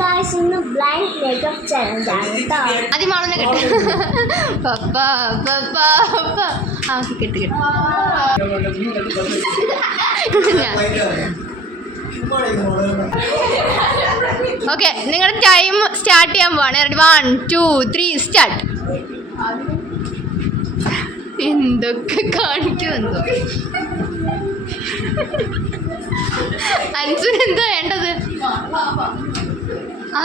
Guys ഇന്ന് blind makeup challenge ആണ് കേട്ടോ അതിമാളനെ കെട്ട്. പപ്പ പപ്പ പപ്പ. ആ കെട്ട് കെട്ട്. ഓക്കെ നിങ്ങളുടെ ടൈം സ്റ്റാർട്ട് ചെയ്യാൻ പോവാണ്. Ready one two three start എന്തൊക്കെ കാണിക്കുമെന്തോ അഞ്ചു എന്തോ വേണ്ടത്? ആ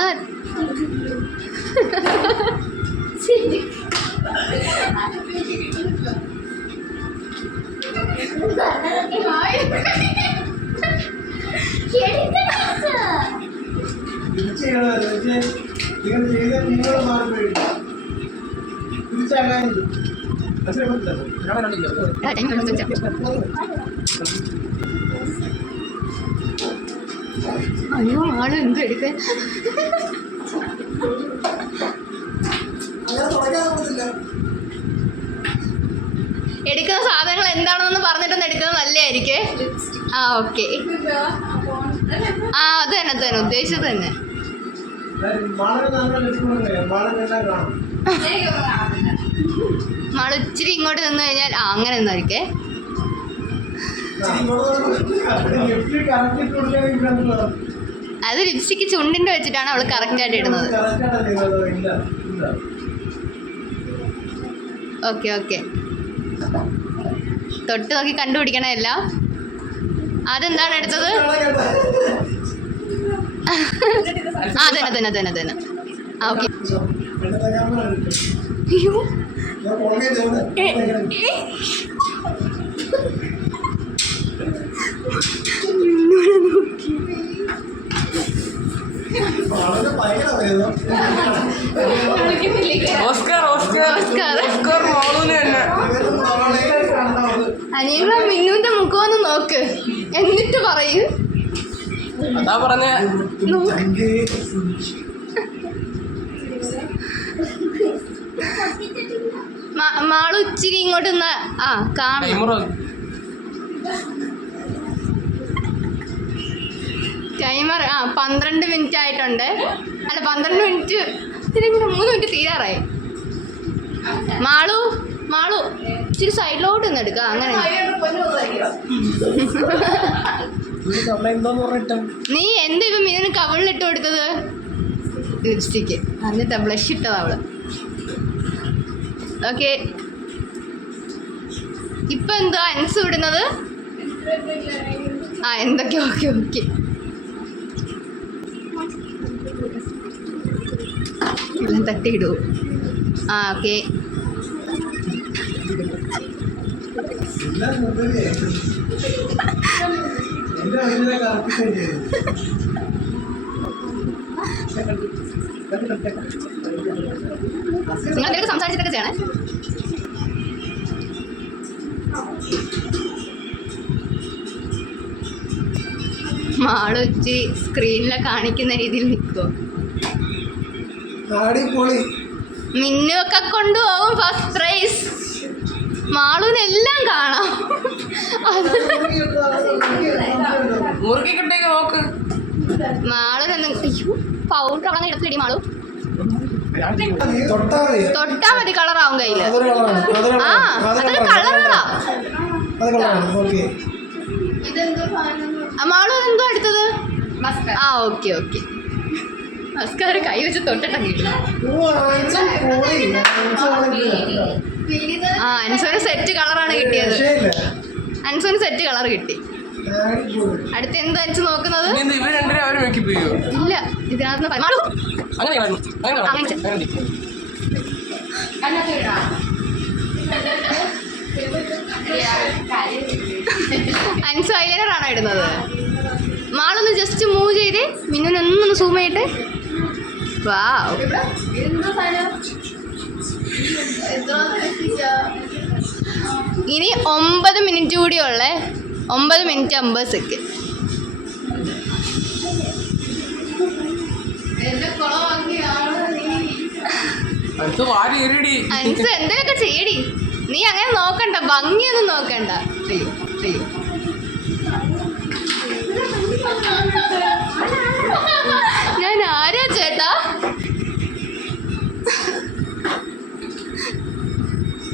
നിങ്ങൾ ചെയ്ത നിങ്ങൾ മാറിപ്പോയി തിരിച്ചാകാനില്ല ആ, അയ്യോ ആൾ എന്ത് എടുത്തേ? എടുക്കുന്ന സാധനങ്ങൾ എന്താണെന്ന് പറഞ്ഞിട്ടൊന്ന് എടുക്കുന്നത് നല്ലതായിരിക്കേ? ആ ഓക്കെ. ആ അത് തന്നെ തന്നെ. ഉദ്ദേശിച്ചത് തന്നെ. വളരെ നല്ല ലക്ഷ്മണല്ലേ വളരെ എല്ലാം കാണും മാൾ ഇച്ചിരി ഇങ്ങോട്ട് നിന്ന് കഴിഞ്ഞാൽ ആ അങ്ങനെ ഒന്നായിരിക്കേ കൊടുക്കുകയാണെങ്കിൽ അത് ലിപ്സ്റ്റിക്ക് ചുണ്ടിന്റെ വെച്ചിട്ടാണ് അവൾ കറക്റ്റായിട്ട് ഇടുന്നത്. ഓക്കെ ഓക്കെ തൊട്ട് നോക്കി കണ്ടുപിടിക്കണം എല്ലാം. അതെന്താണ് എടുത്തത്? ആ അതന്നെ തന്നെ തന്നെ തന്നെ ആ ഓക്കെ. അയ്യോ. Oscar Oscar. ഓസ്കാർ. മോളൂന് തന്നെ. മിന്നുവിന്റെ നോക്ക്. എന്നിട്ട് പറയൂ. അതാ പറഞ്ഞ. മാളു ഇച്ചിരി ഇങ്ങോട്ട് ആ കാണണം. ടൈമർ ആ പന്ത്രണ്ട് മിനിറ്റ് ആയിട്ടുണ്ട്. അല്ല പന്ത്രണ്ട് മിനിറ്റ് ഇതിനെങ്ങനെ മൂന്ന് മിനിറ്റ് തീരാറായി. മാളു മാളു ഇച്ചിരി സൈഡിലോട്ട് നിന്ന് എടുക്കുക അങ്ങനെ. നീ എന്താ ഇപ്പം മിനിന് കവളിലിട്ട് കൊടുത്തത്? ലിപ്സ്റ്റിക്ക്. എന്നിട്ട് ബ്ലഷ് ഇട്ടതാ അവൾ. ഓക്കെ ഇപ്പൊ എന്താ അൻസ് വിടുന്നത്? ആ എന്തൊക്കെ? ഓക്കെ ഓക്കെ എല്ലാം തട്ടിയിടൂ. ആ ഓക്കെ. നിങ്ങൾ എന്തെങ്കിലും സംസാരിച്ചിട്ടൊക്കെ ചെയ്യണേ. മാളൊച്ചി സ്ക്രീനിലെ കാണിക്കുന്ന രീതിയിൽ നിൽക്കുമോ അടിപൊളി മിന്നുവൊക്കെ കൊണ്ടുപോകും ഫസ്റ്റ് പ്രൈസ് മാളൂനെല്ലാം കാണാം. അത് മുറുക്കി കിട്ടേക്ക് നോക്ക്. മാളൂനൊന്നും അയ്യോ പൗഡർ അവിടെ ഇടത്തിലിടി മാളു. തൊട്ടാ മതി. കളറാവും കയ്യിൽ. ആ കളറാണ് അതൊരു കളറാ മാളൂ എന്തോ എടുത്തത്? ആ ഓക്കെ ഓക്കെ. മസ്കാര കൈ വെച്ച് തൊട്ടിട്ടാണ് ആ അൻസോന് സെറ്റ് കളറാണ് കിട്ടിയത്. അൻസോന് സെറ്റ് കളർ കിട്ടി. അടുത്ത എന്താ അൻസ് നോക്കുന്നത്? ഇല്ല ഇതിനകത്ത്. അൻസ് ഐലൈനർ ആണോ ഇടുന്നത്? മാളൊന്ന് ജസ്റ്റ് മൂവ് ചെയ്തേ. മിന്നുനൊന്നൊന്ന് സൂം ചെയ്തിട്ട് വാ ഇനി ഒമ്പത് മിനിറ്റ് കൂടി ഉള്ളേ ഒമ്പത് മിനിറ്റ് അമ്പത് സെക്കൻഡ് എന്തൊക്കെ അൻസ് എന്തെങ്കിലുമൊക്കെ ചെയ്യടി? നീ അങ്ങനെ നോക്കണ്ട ഭംഗിയൊന്നും നോക്കണ്ട. അയ്യോ അയ്യോ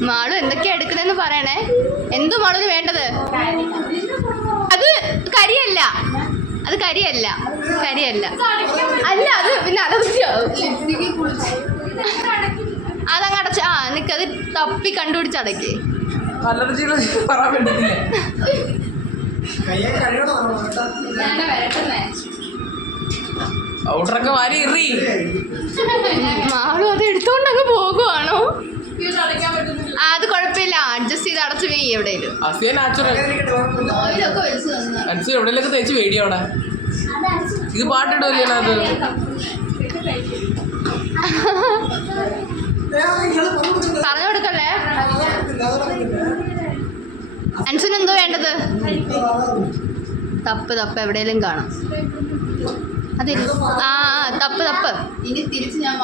മാളു എന്തൊക്കെയാ എടുക്കുന്നതെന്ന് പറയണേ? എന്തു മാളുവിന് വേണ്ടത്? അത് കരിയല്ല. അത് കരിയല്ല. കരിയല്ല. അല്ല അത് പിന്നെ അലർജിയാവും അതങ്ങ് അടച്ച ആ നിക്കത് തപ്പി കണ്ടുപിടിച്ചടക്കി. ഔട്ടറൊക്കെ വാരി മാളും അത് എടുത്തോണ്ട് അങ്ങ് പോകുവാണോ? ആ അത് കുഴപ്പമില്ല. അഡ്ജസ്റ്റ് ചെയ്ത് അടച്ചു പോയി എവിടെയെങ്കിലും. അസിയ നാച്ചുറൽ അൻസു എവിടെയൊക്കെ തേച്ച് അവിടെ. ഇത് പാട്ടിടില്ല അത്. പറഞ്ഞു കൊടുക്കല്ലേ. അൻസിന് എന്തോ വേണ്ടത്? തപ്പ് തപ്പ് എവിടെയെങ്കിലും കാണാം. അതെ ആ ആ തപ്പ് തപ്പ്. ഇനി തിരിച്ച് ഞാൻ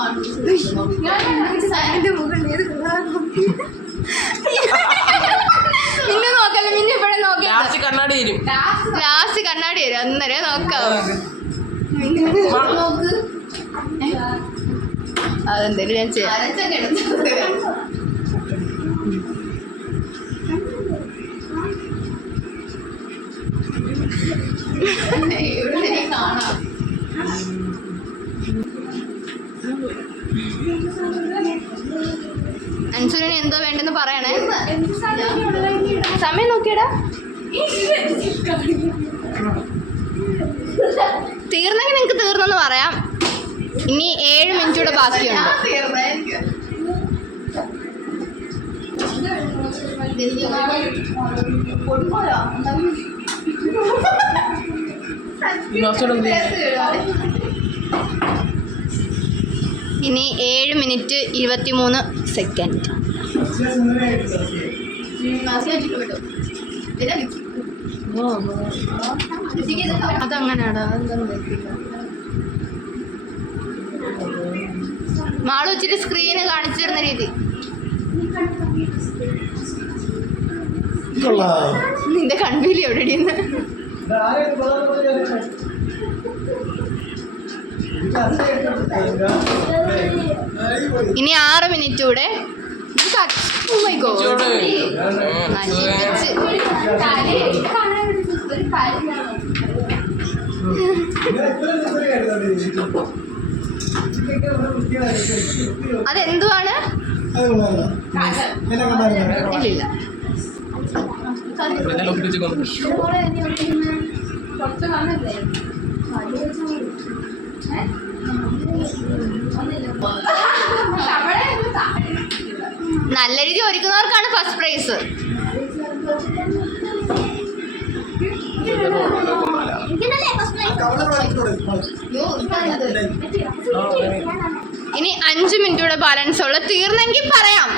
മിന്നു നോക്കല്ല മിന്നു ഇപ്പോഴേ നോക്കിയത് ലാസ്റ്റ് കണ്ണാടി വരും ലാസ്റ്റ് കണ്ണാടി വരും അന്നേരം നോക്കാം. നോക്ക്. അതെന്തേലും ഞാൻ ചെയ്യാം. തീർന്നെങ്കിൽ നിങ്ങൾക്ക് തീർന്നെന്ന് പറയാം. ഇനി ഏഴ് മിനിറ്റ് കൂടെ ബാക്കിയുണ്ട്? ഇനി ഏഴ് മിനിറ്റ് ഇരുപത്തി മൂന്ന് സെക്കൻഡ് അതങ്ങനെയാടാ മാളു ഇച്ചിരി സ്ക്രീന് കാണിച്ചിരുന്ന രീതി. നിന്റെ കൺവീലി എവിടെ. ഇനി ആറ് മിനിറ്റ് കൂടെ ഓ മൈ ഗോഡ്. നശിപ്പിച്ച്. അതെന്തുവാണ്. നല്ല രീതി ഒരുക്കുന്നവർക്കാണ് ഫസ്റ്റ് പ്രൈസ്. ഇനി അഞ്ചു മിനിറ്റ് കൂടെ ബാലൻസ് ഉള്ളു. തീർന്നെങ്കിൽ പറയാം.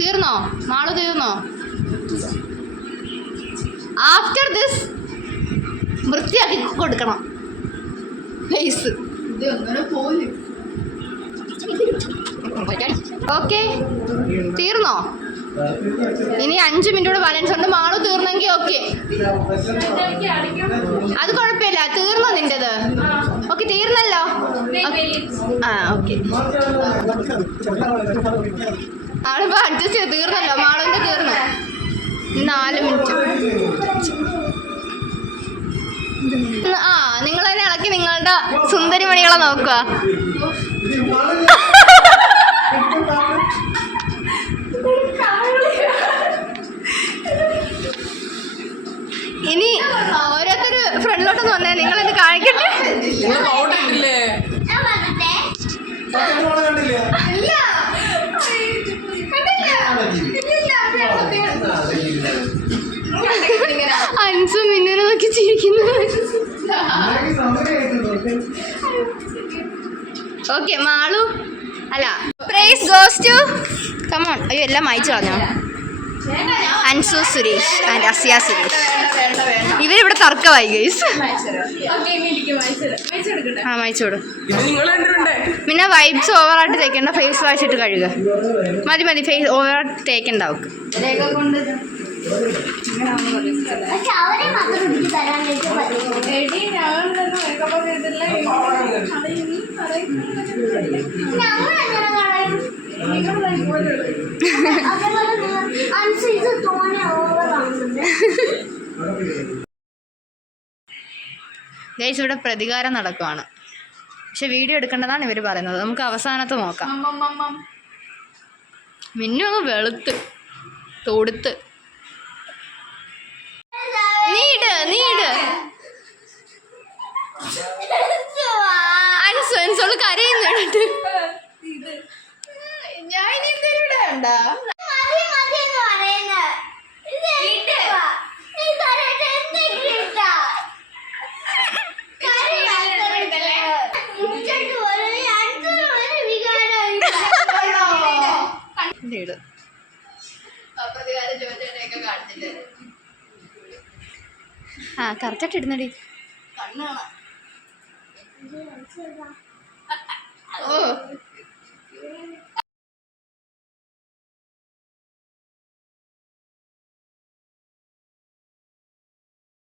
തീർന്നോ മാൾ തീർന്നോ? ആഫ്റ്റർ ദിസ് വൃത്തിയാക്കി കൊടുക്കണം. ഫേസ് ഓക്കെ തീർന്നോ? ഇനി അഞ്ച് മിനിറ്റ് കൂടെ ബാലൻസ് ഉണ്ട്. മാളു തീർന്നെങ്കിൽ ഓക്കെ അത് കുഴപ്പമില്ല. തീർന്നോ നിന്റെത്? ഓക്കെ തീർന്നല്ലോ. ആ ഓക്കെ ആളിപ്പോ അഡ്ജസ്റ്റ് ചെയ്ത് തീർന്നല്ലോ. മാളുവിന്റെ തീർന്നു. നാല് മിനിറ്റ്. ആ നിങ്ങൾ തന്നെ ഇളക്കി നിങ്ങളുടെ സുന്ദരി മണികളെ നോക്കുക. ഓക്കെ മാളു. അല്ല prize goes to come on അയ്യോ എല്ലാം അയച്ചു കളഞ്ഞോ? അൻസു സുരേഷ് ആൻഡ് അസിയ സുരേഷ്. ഇവരിവിടെ തർക്കമായി ഗൈസ് ആ രണ്ടുപേരുണ്ടേ പിന്നെ വൈബ്സ് ഓവറായിട്ട് തേക്കേണ്ട ഫേസ് വാഷ് ഇട്ട് കഴുകുക മതി മതി ഫേസ് ഓവറായിട്ട് തേക്കണ്ട അവക്ക്. ഗൈസ് ഇവിടെ പ്രതികാരം നടക്കുവാണ്. പക്ഷെ വീഡിയോ എടുക്കേണ്ടതാണ് ഇവർ പറയുന്നത്. നമുക്ക് അവസാനത്ത് നോക്കാം. മിന്നു അങ്ങ് വെളുത്ത് തൊടുത്ത്. നീ ഇട് നീ ഇട് അൻസു അൻസോൾ കരയുന്നു എന്നിട്ട് ഞാൻ. ഇത് ഇട് അപ്രതികാരം ചോദിച്ചതിനെയൊക്കെ കാണിച്ചിട്ട് ആ കറക്റ്റായിട്ട് ഇടുന്നടി. ഓ.